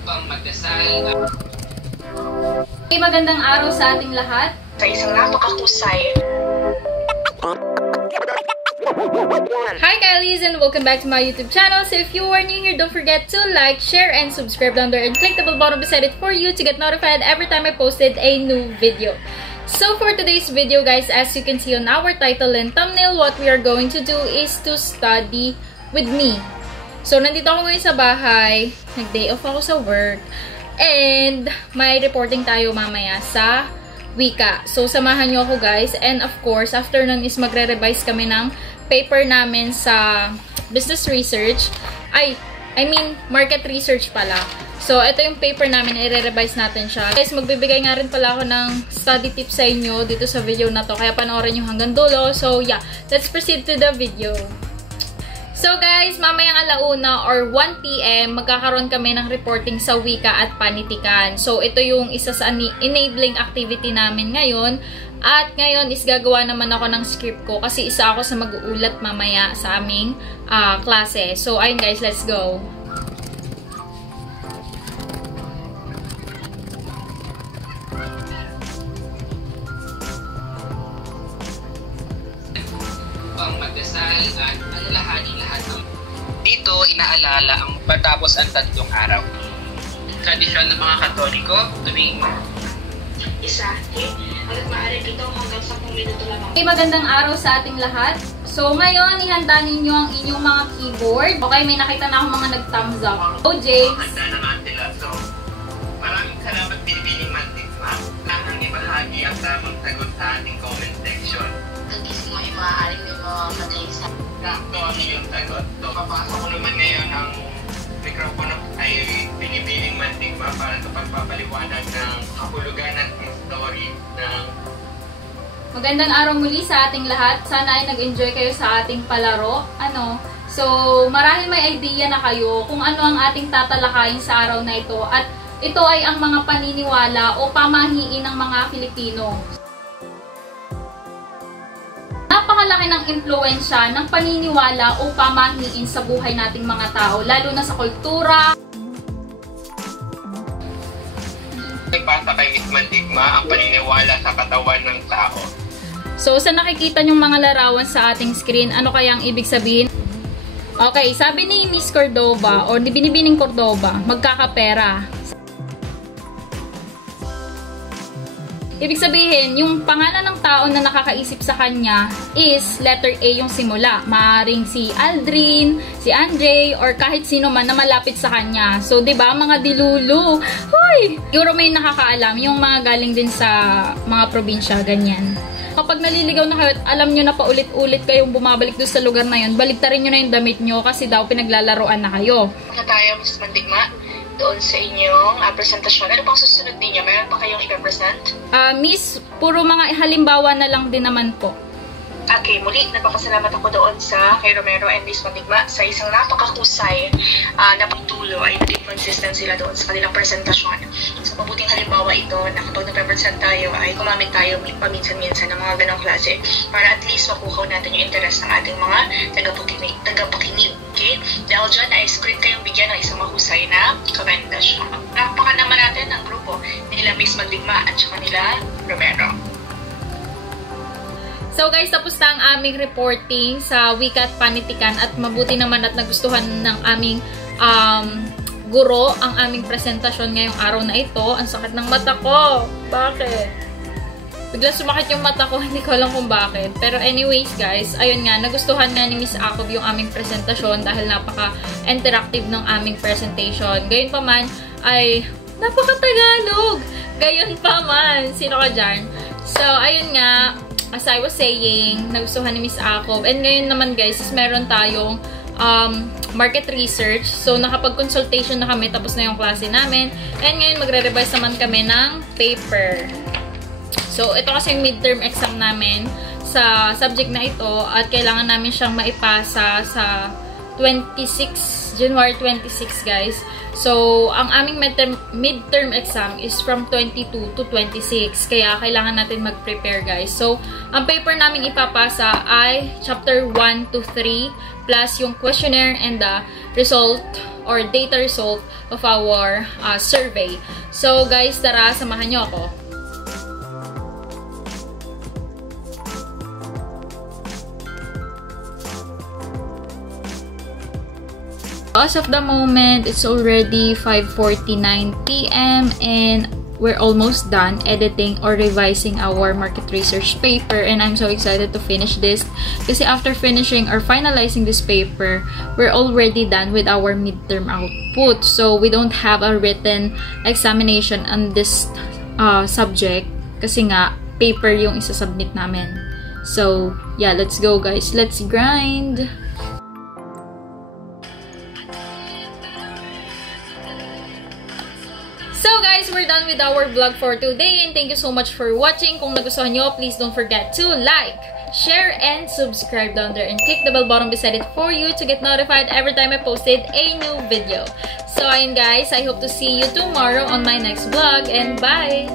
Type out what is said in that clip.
Pang magdasal. Hey, magandang araw sa ating lahat. Sa isang napakakusay. Hi Kylies and welcome back to my YouTube channel. So if you are new here, don't forget to like, share, and subscribe down there and click the bell button beside it for you to get notified every time I posted a new video. So for today's video guys, as you can see on our title and thumbnail, what we are going to do is to study with me. So nandito ako ngayon sa bahay, nag-day off ako sa work, and may reporting tayo mamaya sa wika. So samahan nyo ako guys, and of course after nun is magre-revise kami ng paper namin sa business research, I mean market research pala. So ito yung paper namin, i-revise natin siya. Guys, magbibigay nga rin pala ako ng study tips sa inyo dito sa video na to, kaya panoorin nyo hanggang dulo. So yeah, let's proceed to the video. So guys, mamayang alauna or 1 PM, magkakaroon kami ng reporting sa wika at panitikan. So ito yung isa sa enabling activity namin ngayon. At ngayon is gagawa naman ako ng script ko kasi isa ako sa mag-uulat mamaya sa aming klase. So ayun guys, let's go. Pang magdasal at alalahanin lahat ng dito inaalala ang patapos ang 3 araw. Tradisyon ng mga Katoliko tuwing Isa, hanggat maaari dito hanggang 10 minuto lamang. Okay, magandang araw sa ating lahat. So ngayon, ihanda ninyo ang inyong mga keyboard. Okay, may nakita na akong mga nag-thumbs up. So James. Handa naman sila. So, maraming salamat Pilipining Mantikma. Nang ibahagi ang tamang sagot sa ating comment section. Nagising mo yung maaaring may mga matay sa... Sakto ang iyong sagot. So, papasok ko naman ngayon ang mikropono ay Pilipining Mantikma para sa pagpapaliwanag ng kahulugan at story ng... Magandang araw muli sa ating lahat. Sana ay nag-enjoy kayo sa ating palaro. So, marahil may idea na kayo kung ano ang ating tatalakayin sa araw na ito. At ito ay ang mga paniniwala o pamahiin ng mga Filipino. Napakalaki ng impluwensya ng paniniwala o pamahiin sa buhay nating mga tao, lalo na sa kultura. Ipasa kay Miss Mantikma ang paniniwala sa katawan ng tao. So, sa nakikita nyong mga larawan sa ating screen, ano kaya ang ibig sabihin? Okay, sabi ni Miss Cordova o ni Binibining Cordova, magkakapera. Ibig sabihin, yung pangalan ng tao na nakakaisip sa kanya is letter A yung simula. Maaring si Aldrin, si Andre, or kahit sino man na malapit sa kanya. So, 'di ba, mga dilulu? Hoy! Siguro may nakakaalam, yung mga galing din sa mga probinsya, ganyan. Kapag naliligaw na kayo at alam nyo na paulit-ulit kayong bumabalik doon sa lugar na yun, baliktarin nyo na yung damit nyo kasi daw pinaglalaroan na kayo. Na tayo, Ms. Mantikma, doon sa inyong presentasyon. Ano pang susunod ninyo? Meron pa kayong i-present? Miss, puro mga halimbawa na lang din naman po. Okay, muli, nagpapasalamat ako doon sa kay Romero and Miss Mantikma sa isang napakakusay na pagtulo ay naging consistent sila doon sa kanilang presentasyon. Sa mabuting halimbawa ito na kapag nagpe-present tayo ay gumamit tayo paminsan-minsan ng mga ganong klase para at least makuha natin yung interest ng ating mga tagapakinig. Okay? Dahil dyan ay screen kayong bigyan ng isang mahusay na commendation. Napaka naman natin ang grupo nila Miss Mantikma at saka nila Romero. So guys, tapos na ang aming reporting sa wika at panitikan at mabuti naman at nagustuhan ng aming guro ang aming presentasyon ngayong araw na ito. Ang sakit ng mata ko. Bakit? Bigla sumakit yung mata ko, hindi ko alam kung bakit. Pero anyways guys, ayun nga, nagustuhan nga ni Miss Acob yung aming presentasyon dahil napaka-interactive ng aming presentation. Gayon pa man ay napaka-Tagalog. Gayon pa man. Sino ka dyan? So, ayun nga, as I was saying, nagustuhan ni Miss Acob. And ngayon naman guys, is meron tayong market research. So, nakapag-consultation na kami, tapos na yung klase namin. And ngayon, magre-revise naman kami ng paper. So, ito kasi yung midterm exam namin sa subject na ito at kailangan namin siyang maipasa sa January 26 guys. So, ang aming midterm exam is from 22 to 26. Kaya, kailangan natin mag-prepare, guys. So, ang paper namin ipapasa ay chapter 1 to 3 plus yung questionnaire and the result or data result of our survey. So, guys, tara, samahan nyo ako. As of the moment, it's already 5:49 p.m. and we're almost done editing or revising our market research paper, and I'm so excited to finish this kasi after finishing or finalizing this paper, we're already done with our midterm output. So we don't have a written examination on this subject kasi nga paper yung isa-submit namin. So yeah, let's go guys. Let's grind! So guys, we're done with our vlog for today and thank you so much for watching. Kung nagustuhan nyo, please don't forget to like, share, and subscribe down there and click the bell button beside it for you to get notified every time I posted a new video. So ayun guys, I hope to see you tomorrow on my next vlog and bye!